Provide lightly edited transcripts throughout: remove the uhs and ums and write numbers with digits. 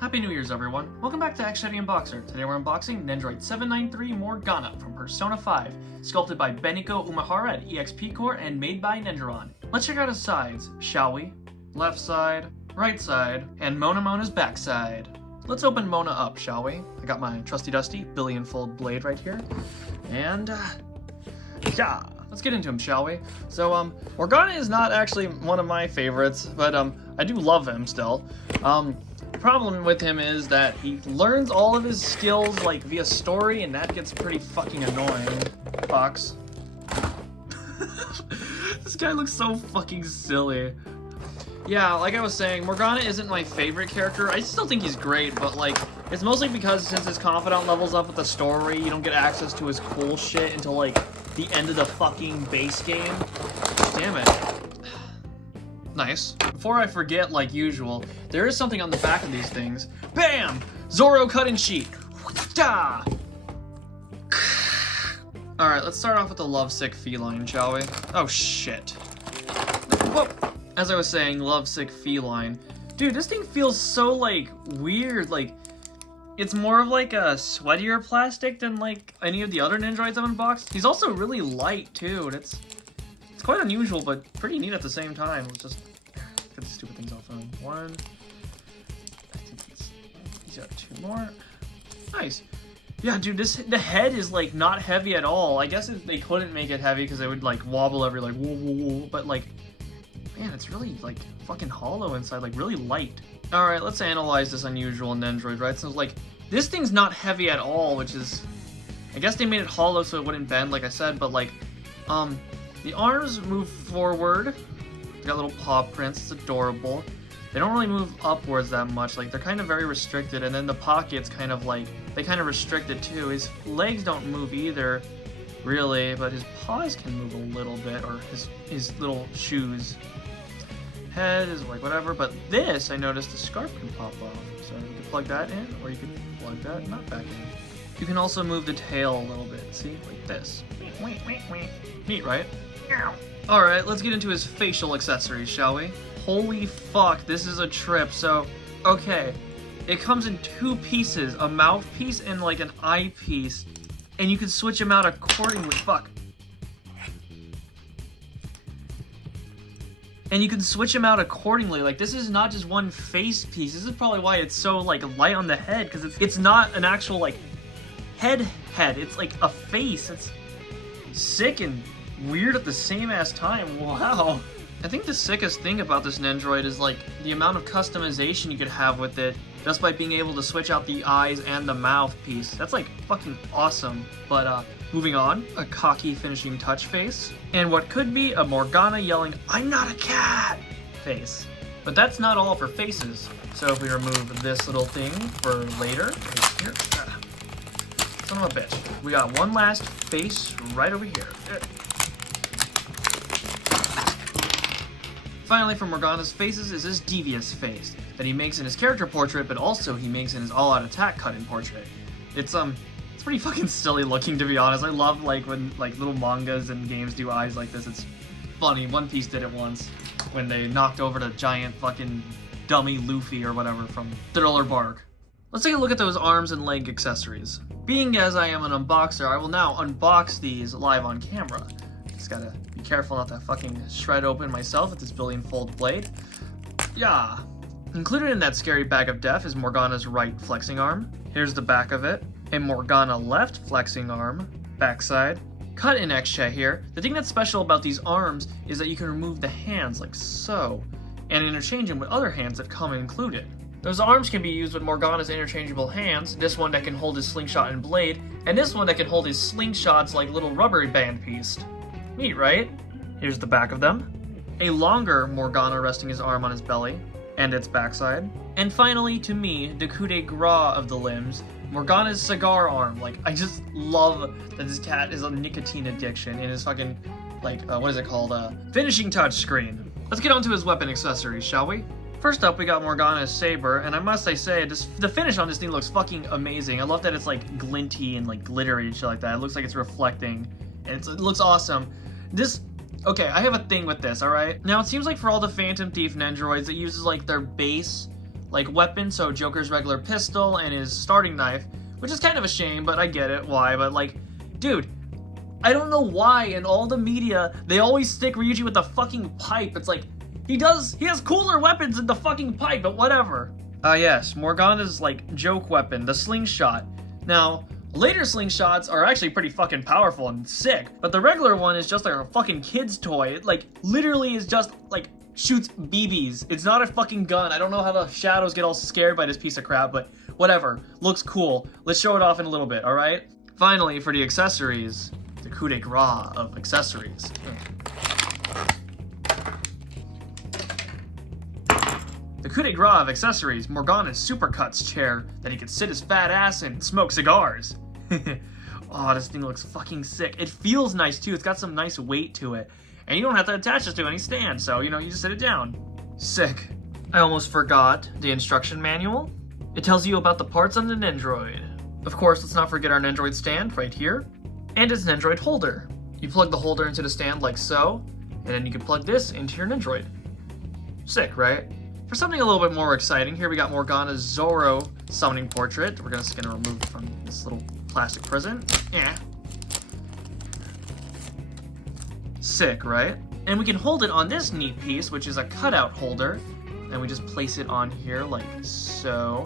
Happy New Year's, everyone. Welcome back to Action Unboxer. Today we're unboxing Nendoroid 793 Morgana from Persona 5, sculpted by Beniko Umehara at EXP Corp and made by Nendoroid. Let's check out his sides, shall we? Left side, right side, and Mona's backside. Let's open Mona up, shall we? I got my trusty dusty billion-fold blade right here. And, yeah, let's get into him, shall we? So, Morgana is not actually one of my favorites, but, I do love him still. The problem with him is that he learns all of his skills, like, via story, and that gets pretty fucking annoying. Box. This guy looks so fucking silly. Yeah, like I was saying, Morgana isn't my favorite character. I still think he's great, but, like, it's mostly because since his confidant levels up with the story, you don't get access to his cool shit until, like, the end of the fucking base game. Damn it. Nice. Before I forget, like usual, there is something on the back of these things. Bam! Zoro cut-in sheet. Alright, let's start off with the lovesick feline, shall we? Oh, shit. Whoa! As I was saying, lovesick feline. Dude, this thing feels so, like, weird. Like, it's more of, like, a sweatier plastic than, like, any of the other Nendoroids I've unboxed. He's also really light, too. It's quite unusual, but pretty neat at the same time. Let's just get the stupid things off him. One. I think he's got two more. Nice. Yeah, dude, the head is, like, not heavy at all. I guess they couldn't make it heavy because it would, like, wobble every, like, whoa, whoa, whoa. But, like, man, it's really, like, fucking hollow inside, like, really light. Alright, let's analyze this unusual Nendoroid, right? So, like, this thing's not heavy at all, which is... I guess they made it hollow so it wouldn't bend, like I said, but, like, the arms move forward. They got little paw prints. It's adorable. They don't really move upwards that much. Like, they're kind of very restricted. And then the pockets kind of, like, they kind of restrict it, too. His legs don't move either, really. But his paws can move a little bit. Or his little shoes. Head is, like, whatever. But this, I noticed the scarf can pop off. So you can plug that in. Or you can plug that not back in. You can also move the tail a little bit. See? Like this. Neat, right? Alright, let's get into his facial accessories, shall we? Holy fuck, this is a trip. So, okay, it comes in two pieces, a mouthpiece and like an eyepiece, and you can switch them out accordingly. Fuck. And you can switch them out accordingly. Like, this is not just one face piece. This is probably why it's so, like, light on the head, because it's not an actual, like, head. It's like a face. It's sick and weird at the same ass time. Wow. I think the sickest thing about this Nendoroid is, like, the amount of customization you could have with it just by being able to switch out the eyes and the mouthpiece. That's, like, fucking awesome. But, moving on, a cocky finishing touch face, and what could be a Morgana yelling, "I'm not a cat!" face. But that's not all for faces. So if we remove this little thing for later, right here, son of a bitch. We got one last face right over here. Finally, for Morgana's faces is this devious face that he makes in his character portrait, but also he makes in his all-out attack cut-in portrait. It's pretty fucking silly looking, to be honest. I love, like, when, like, little mangas and games do eyes like this. It's funny. One Piece did it once when they knocked over the giant fucking dummy Luffy or whatever from Thriller Bark. Let's take a look at those arms and leg accessories. Being as I am an unboxer, I will now unbox these live on camera. Just gotta be careful not to fucking shred open myself with this billion-fold blade. Yeah. Included in that scary bag of death is Morgana's right flexing arm. Here's the back of it. A Morgana left flexing arm. Backside. Cut in extra here. The thing that's special about these arms is that you can remove the hands like so, and interchange them with other hands that come included. Those arms can be used with Morgana's interchangeable hands, this one that can hold his slingshot and blade, and this one that can hold his slingshots like little rubber band piece. Neat, right? Here's the back of them. A longer Morgana resting his arm on his belly, and its backside. And finally, to me, the coup de grace of the limbs, Morgana's cigar arm. Like, I just love that this cat is a nicotine addiction in his fucking, like, what is it called? Finishing touch screen. Let's get on to his weapon accessories, shall we? First up, we got Morgana's saber, and I must say, the finish on this thing looks fucking amazing. I love that it's, like, glinty and, like, glittery and shit like that. It looks like it's reflecting, and it looks awesome. Okay, I have a thing with this, alright? Now, it seems like for all the Phantom Thief Nendoroids, it uses, like, their base like weapon, so Joker's regular pistol and his starting knife, which is kind of a shame, but I get it, why, but like, dude, I don't know why in all the media, they always stick Ryuji with the fucking pipe. It's like, he has cooler weapons than the fucking pipe, but whatever. Yes, Morgana's, like, joke weapon, the slingshot. Now, later slingshots are actually pretty fucking powerful and sick, but the regular one is just like a fucking kid's toy. It, like, literally is just, like, shoots BBs. It's not a fucking gun. I don't know how the shadows get all scared by this piece of crap, but whatever. Looks cool. Let's show it off in a little bit, alright? Finally, for the accessories, the coup de grace of accessories. The coup de grace of accessories, Morgana's Supercuts chair that he could sit his fat ass in and smoke cigars. Oh, this thing looks fucking sick. It feels nice too. It's got some nice weight to it. And you don't have to attach this to any stand, so, you know, you just sit it down. Sick. I almost forgot the instruction manual. It tells you about the parts on the Nendoroid. Of course, let's not forget our Nendoroid stand right here. And its Nendoroid holder. You plug the holder into the stand like so, and then you can plug this into your Nendoroid. Sick, right? For something a little bit more exciting, here we got Morgana's Zoro summoning portrait. We're just gonna remove it from this little plastic prison. Yeah. Sick, right? And we can hold it on this neat piece, which is a cutout holder. And we just place it on here like so.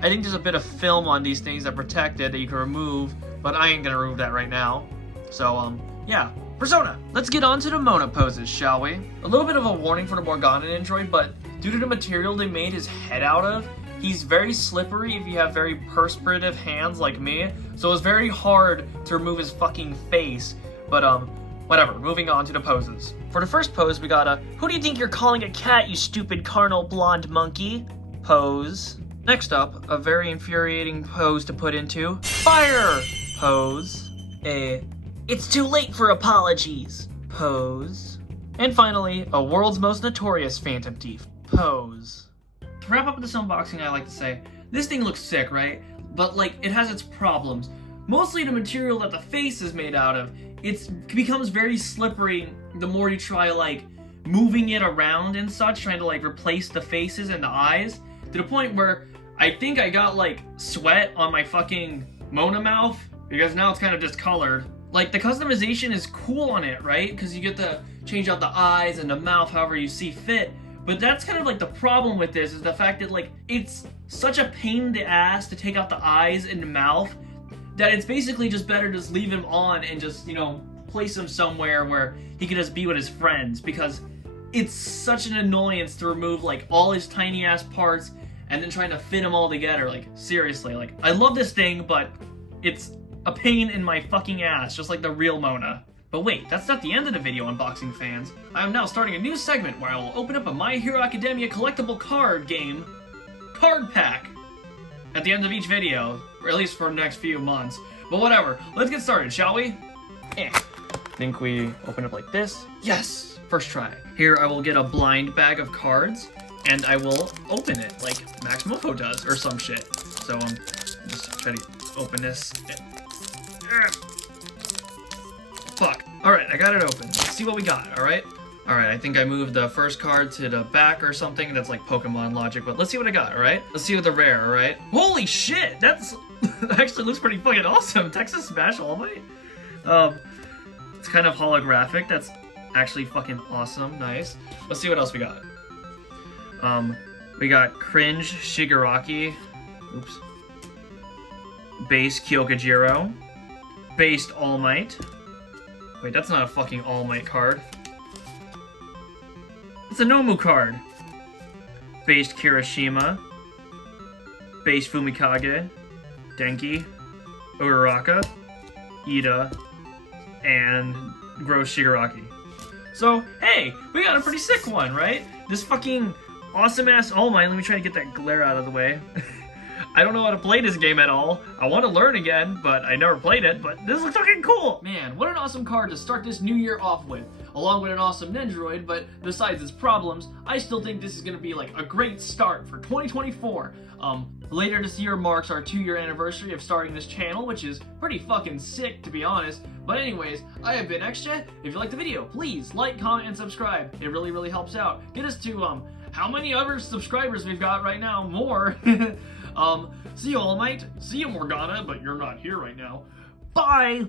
I think there's a bit of film on these things that protect it that you can remove, but I ain't gonna remove that right now. So, yeah. Persona! Let's get on to the Mona poses, shall we? A little bit of a warning for the Morgana Nendoroid, but due to the material they made his head out of, he's very slippery if you have very perspirative hands like me, so it's very hard to remove his fucking face. But, whatever, moving on to the poses. For the first pose, we got a, who do you think you're calling a cat, you stupid carnal blonde monkey? Pose. Next up, a very infuriating pose to put into, fire pose. A, it's too late for apologies pose. And finally, a world's most notorious phantom thief pose. To wrap up with this unboxing, I like to say, this thing looks sick, right? But, like, it has its problems. Mostly the material that the face is made out of, it becomes very slippery the more you try, like, moving it around and such, trying to, like, replace the faces and the eyes, to the point where I think I got, like, sweat on my fucking Mona mouth, because now it's kind of discolored. Like, the customization is cool on it, right? Because you get to change out the eyes and the mouth however you see fit. But that's kind of like the problem with this, is the fact that, like, it's such a pain in the ass to take out the eyes and the mouth that it's basically just better to just leave him on and just, you know, place him somewhere where he can just be with his friends, because it's such an annoyance to remove, like, all his tiny ass parts and then trying to fit them all together. Like, seriously, like, I love this thing, but it's a pain in my fucking ass, just like the real Mona. But wait, that's not the end of the video, unboxing fans. I am now starting a new segment where I will open up a My Hero Academia collectible card game card pack at the end of each video, or at least for the next few months. But whatever, let's get started, shall we? I think we open up like this. Yes! First try. Here I will get a blind bag of cards, and I will open it like Max Mofo does, or some shit. So, just try to open this. Fuck. Alright, I got it open. Let's see what we got, alright? Alright, I think I moved the first card to the back or something. That's like Pokemon logic, but let's see what I got, alright? Let's see what the rare, alright? Holy shit! That's... that actually looks pretty fucking awesome. Texas Smash All Might. It's kind of holographic. That's actually fucking awesome. Nice. Let's see what else we got. We got Cringe Shigaraki. Oops. Base Kyokujiro. Based All Might. Wait, that's not a fucking All Might card. It's a Nomu card. Based Kirishima. Based Fumikage. Denki. Uraraka. Ida. And Gross Shigaraki. So, hey, we got a pretty sick one, right? This fucking awesome-ass All Might. Let me try to get that glare out of the way. I don't know how to play this game at all. I want to learn again, but I never played it, but this looks fucking cool! Man, what an awesome card to start this new year off with, along with an awesome Nendoroid, but besides its problems, I still think this is going to be like a great start for 2024. Later this year marks our 2-year anniversary of starting this channel, which is pretty fucking sick, to be honest. But anyways, I have been Extra. If you liked the video, please like, comment, and subscribe. It really, really helps out. Get us to, how many other subscribers we've got right now? More. See you, All Might. See you, Morgana, but you're not here right now. Bye!